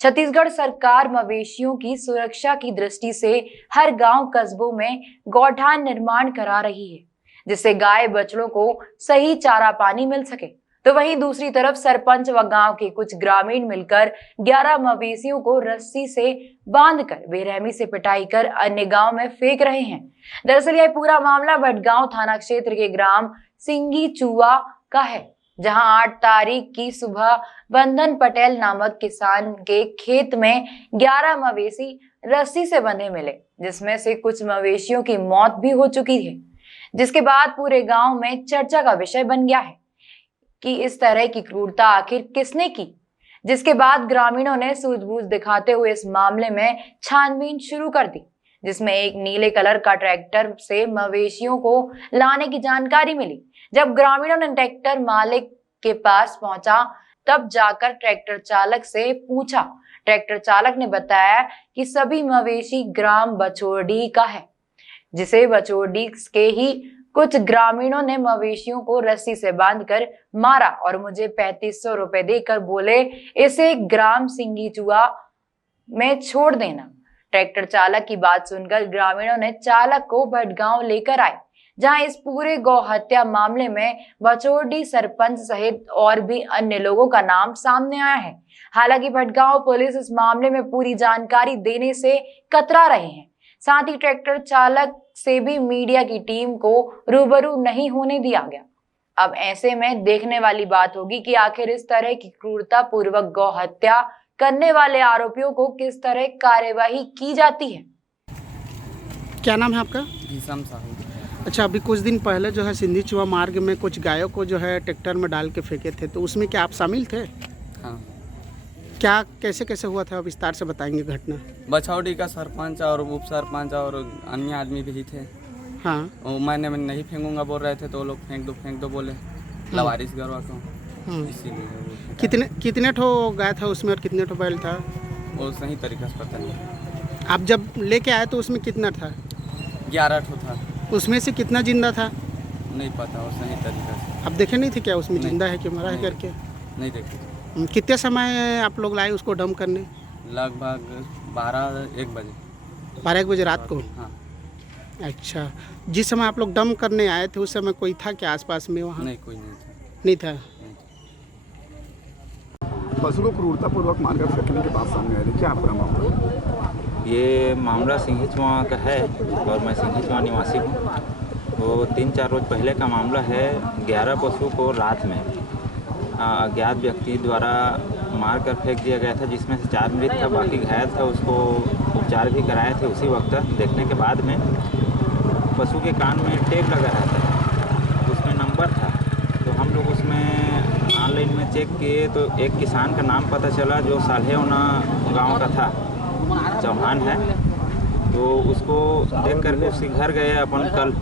छत्तीसगढ़ सरकार मवेशियों की सुरक्षा की दृष्टि से हर गांव कस्बों में गौठान निर्माण करा रही है, जिससे गाय बछड़ों को सही चारा पानी मिल सके। तो वहीं दूसरी तरफ सरपंच व गांव के कुछ ग्रामीण मिलकर 11 मवेशियों को रस्सी से बांधकर बेरहमी से पिटाई कर अन्य गांव में फेंक रहे हैं। दरअसल यह पूरा मामला भटगांव थाना क्षेत्र के ग्राम सिंगी चुआ का है, जहां 8 तारीख की सुबह बंधन पटेल नामक किसान के खेत में 11 मवेशी रस्सी से बंधे मिले, जिसमें से कुछ मवेशियों की मौत भी हो चुकी है, जिसके बाद पूरे गांव में चर्चा का विषय बन गया है कि इस तरह की क्रूरता आखिर किसने की। जिसके बाद ग्रामीणों ने सूझबूझ दिखाते हुए इस मामले में छानबीन शुरू कर दी, जिसमें एक नीले कलर का ट्रैक्टर से मवेशियों को लाने की जानकारी मिली। जब ग्रामीणों ने ट्रैक्टर मालिक के पास पहुंचा, तब जाकर ट्रैक्टर चालक से पूछा। ट्रैक्टर चालक ने बताया कि सभी मवेशी ग्राम बछोरडीह का है, जिसे बछोरडीह के ही कुछ ग्रामीणों ने मवेशियों को रस्सी से बांधकर मारा और मुझे 3500 रुपए देकर बोले इसे ग्राम सिंगीचुआ में छोड़ देना। ट्रैक्टर चालक की बात सुनकर ग्रामीणों ने चालक को भटगांव लेकर आए, जहां इस पूरे गौ हत्या मामले में बछोरडीह सरपंच सहित और भी अन्य लोगों का नाम सामने आया है। हालांकि भटगांव पुलिस इस मामले में पूरी जानकारी देने से कतरा रहे हैं। साथ ही ट्रैक्टर चालक से भी मीडिया की टीम को रूबरू नहीं होने दिया गया। अब ऐसे में देखने वाली बात होगी कि आखिर इस तरह की क्रूरता पूर्वक गौ हत्या करने वाले आरोपियों को किस तरह कार्यवाही की जाती है। क्या नाम है आपका? भीषम साहू। अच्छा, अभी कुछ दिन पहले जो है सिंधी चुआ मार्ग में कुछ गायों को जो है ट्रैक्टर में डाल के फेंके थे, तो उसमें क्या आप शामिल थे? हाँ। क्या कैसे कैसे हुआ था, विस्तार से बताएंगे घटना। बछौडी का सरपंच और उप सरपंच और अन्य आदमी भी थे। हाँ। मैं नहीं फेंकूंगा बोल रहे थे, तो वो लोग फेंक दो बोले, लवारिस गरवा को, इसीलिए। कितने ठो गाय था उसमें और कितने ठो बैल था? वो सही तरीके से पता नहीं। आप जब लेके आए तो उसमें कितना था? 11 ठो था। उसमें से कितना जिंदा था? नहीं पता, वो सही तरीके से। आप देखे नहीं थे क्या उसमें जिंदा है कि मरा है करके? नहीं देखे। कितने समय आप लोग लाए उसको डंप करने? लगभग 12-1 बजे। 12-1 बजे रात को? हाँ। अच्छा, जिस समय आप लोग डंप करने आए थे उस समय कोई था क्या आसपास में वहाँ? नहीं, कोई नहीं था। नहीं था। पशु को क्रूरतापूर्वक मारकर फेंकने के बाद सामने आ रही, क्या आपका मामला? ये मामला सिंघी चुआ का है और मैं सिंघी चुआ निवासी हूँ। तो 3-4 रोज पहले का मामला है। 11 पशु को रात में अज्ञात व्यक्ति द्वारा मार कर फेंक दिया गया था, जिसमें से 4 मृत था, बाकी घायल था। उसको उपचार भी कराए थे उसी वक्त। देखने के बाद में पशु के कान में टेप लगा रहता है, उसमें नंबर था। तो हम लोग उसमें ऑनलाइन में चेक किए तो एक किसान का नाम पता चला जो साल्हेवना गांव का था, चौहान है। तो उसको देख करके उसके घर गए अपन कल,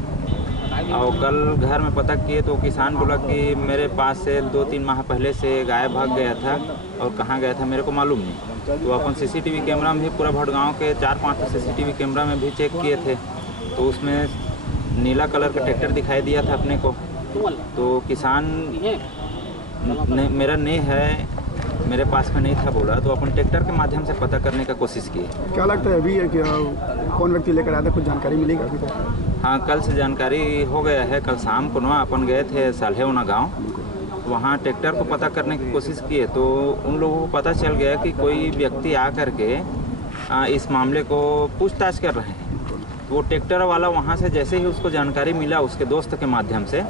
और कल घर में पता किए तो किसान बोला कि मेरे पास से 2-3 माह पहले से गाय भाग गया था और कहाँ गया था मेरे को मालूम नहीं। तो अपन सीसीटीवी कैमरा में भी पूरा भटगांव के 4-5 सीसीटीवी कैमरा में भी चेक किए थे, तो उसमें नीला कलर का ट्रैक्टर दिखाई दिया था अपने को। तो किसान ने मेरा नहीं है, मेरे पास में नहीं था बोला, तो अपन ट्रैक्टर के माध्यम से पता करने का कोशिश की। क्या लगता है अभी है कि कौन व्यक्ति लेकर आया था, कुछ जानकारी मिलेगी अभी तक? हाँ, कल से जानकारी हो गया है। कल शाम को ना अपन गए थे साल्हेवना गांव, वहाँ ट्रैक्टर को पता करने की कोशिश किए तो उन लोगों को पता चल गया कि कोई व्यक्ति आ करके इस मामले को पूछताछ कर रहे हैं। वो ट्रैक्टर वाला वहाँ से जैसे ही उसको जानकारी मिला उसके दोस्त के माध्यम से,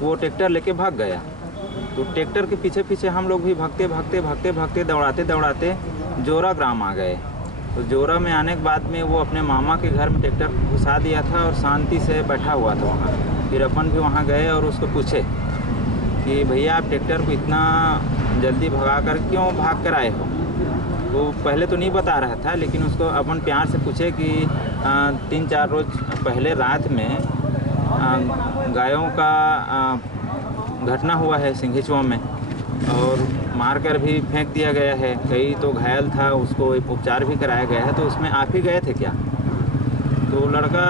वो ट्रैक्टर लेके भाग गया। तो ट्रैक्टर के पीछे पीछे हम लोग भी भागते दौड़ाते जोरा ग्राम आ गए। तो जोरा में आने के बाद में वो अपने मामा के घर में ट्रैक्टर घुसा दिया था और शांति से बैठा हुआ था वहाँ। फिर अपन भी वहाँ गए और उसको पूछे कि भैया आप ट्रैक्टर को इतना जल्दी भगा कर क्यों भाग कर आए हो? वो पहले तो नहीं बता रहा था, लेकिन उसको अपन प्यार से पूछे कि 3-4 रोज पहले रात में गायों का घटना हुआ है सिंघी चुआ में और मारकर भी फेंक दिया गया है, कई तो घायल था, उसको उपचार भी कराया गया है, तो उसमें आप ही गए थे क्या? तो लड़का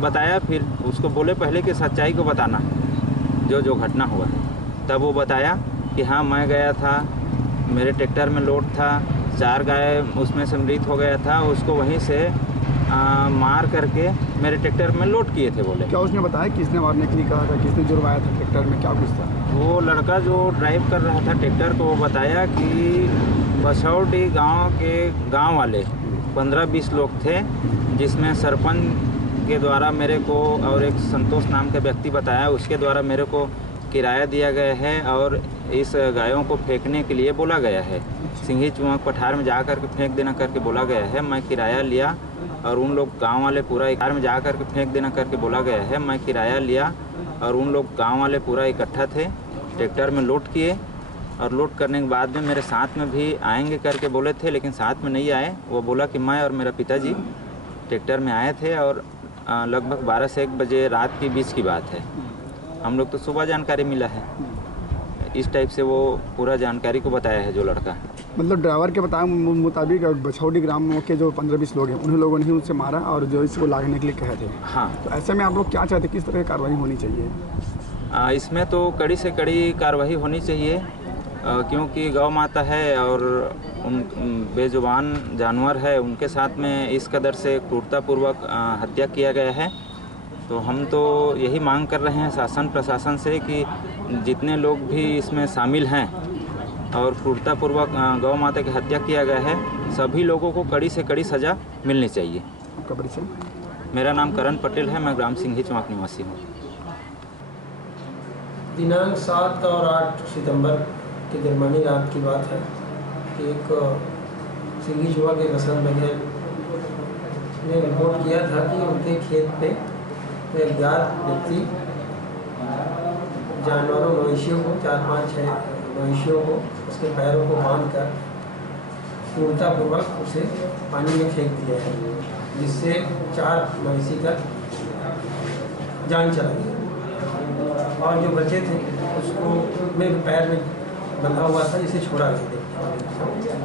बताया, फिर उसको बोले पहले कि सच्चाई को बताना जो घटना हुआ है। तब वो बताया कि हाँ मैं गया था, मेरे ट्रैक्टर में लोड था, 4 गाय उसमें से मृत हो गया था, उसको वहीं से मार करके मेरे ट्रैक्टर में लोड किए थे बोले। क्या उसने बताया किसने मारने के लिए कहा था, किसने जुड़वाया था ट्रैक्टर में, क्या कुछ था? वो लड़का जो ड्राइव कर रहा था ट्रैक्टर को, वो बताया कि बछौडी गांव के गांव वाले 15-20 लोग थे, जिसमें सरपंच के द्वारा मेरे को और एक संतोष नाम का व्यक्ति बताया, उसके द्वारा मेरे को किराया दिया गया है और इस गायों को फेंकने के लिए बोला गया है। सिंघी चुआं पठार में जा कर के फेंक देना करके बोला गया है। मैं किराया लिया और उन लोग गांव वाले पूरा पठार में जा कर के फेंक देना करके बोला गया है। मैं किराया लिया और उन लोग गांव वाले पूरा इकट्ठा थे, ट्रैक्टर में लोड किए और लोड करने के बाद में मेरे साथ में भी आएंगे करके बोले थे, लेकिन साथ में नहीं आए। वो बोला कि मैं और मेरा पिताजी ट्रैक्टर में आए थे और लगभग 12 से 1 बजे रात के बीच की बात है। हम लोग तो सुबह जानकारी मिला है। इस टाइप से वो पूरा जानकारी को बताया है जो लड़का। मतलब ड्राइवर के बताए मुताबिक बछौडी ग्राम के जो 15-20 लोग हैं, उन्हीं लोगों ने ही उनसे मारा और जो इसको लागने के लिए कहे थे। हाँ, तो ऐसे में आप लोग क्या चाहते, किस तरह की कार्रवाई होनी चाहिए? इसमें तो कड़ी से कड़ी कार्रवाई होनी चाहिए, क्योंकि गौ माता है और उन बेजुबान जानवर है, उनके साथ में इस कदर से क्रूरतापूर्वक हत्या किया गया है। तो हम तो यही मांग कर रहे हैं शासन प्रशासन से कि जितने लोग भी इसमें शामिल हैं और क्रूरतापूर्वक गौ माता की हत्या किया गया है, सभी लोगों को कड़ी से कड़ी सज़ा मिलनी चाहिए। आपका परिचय? मेरा नाम करण पटेल है, मैं ग्राम सिंघी चौक निवासी हूँ। दिनांक 7 और 8 सितंबर के दरमियानी रात की बात है कि एक सिंघी चुआ के बसंत बघेल ने रिपोर्ट किया था कि उनके खेत पे एक अज्ञात व्यक्ति जानवरों मवेशियों को 4-5-6 मवेशियों को उसके पैरों को बांधकर क्रूरतापूर्वक उसे पानी में फेंक दिया है, जिससे 4 मवेशी का जान चला गया और जो बचे थे उसको में पैर में बंधा हुआ था, जिसे छोड़ा गया।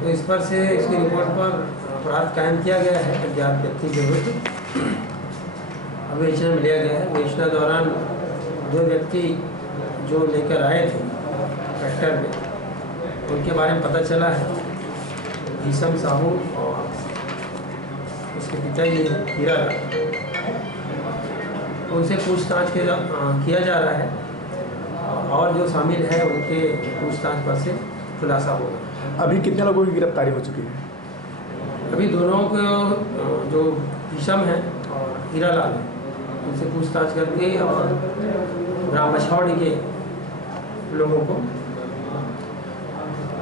तो इस पर से इसकी रिपोर्ट पर अपराध कायम किया गया है अज्ञात व्यक्ति के विरुद्ध। विवेचना में लिया गया है। विवेचना दौरान 2 व्यक्ति जो लेकर आए थे ट्रैक्टर में, उनके बारे में पता चला है। भीषम साहू और उसके पिताजी हीरा, उनसे पूछताछ किया जा रहा है और जो शामिल है उनके पूछताछ पर से खुलासा होगा। अभी कितने लोगों की गिरफ्तारी हो चुकी है? अभी दोनों को, जो भीषम है और हीरा लाल है, उनसे पूछताछ करके और ग्राम बछौडी के लोगों को।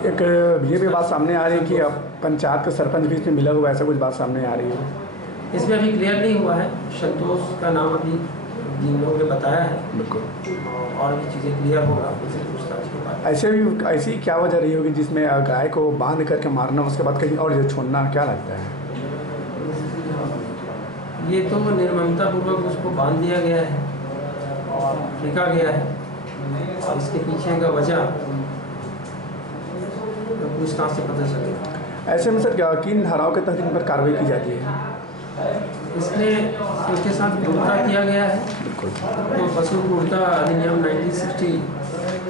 एक ये भी बात सामने आ रही है कि अब पंचायत का सरपंच भी इसमें मिला हुआ, ऐसा कुछ बात सामने आ रही है। इसमें अभी क्लियर नहीं हुआ है। संतोष का नाम अभी जिन लोगों ने बताया है, बिल्कुल, और भी चीज़ें क्लियर होगा उनसे पूछताछ के बाद। ऐसी क्या वजह रही होगी जिसमें गाय को बांध करके मारना, उसके बाद कहीं और जो छोड़ना, क्या लगता है? ये तो निर्ममतापूर्वक उसको बांध दिया गया है और फेंका गया है, और इसके पीछे का वजह पूछताछ से पता चलेगा। ऐसे में सर किन धाराओं के तहत इन पर कार्रवाई की जाती है? इसमें उसके साथ क्रूरता किया गया है, तो पशु क्रूरता अधिनियम 1960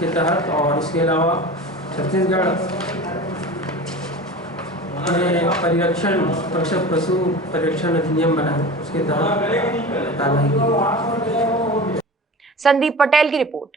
के तहत, और इसके अलावा छत्तीसगढ़ में पशु परिरक्षण अधिनियम बना है, उसके तहत कार्रवाई की। संदीप पटेल की रिपोर्ट।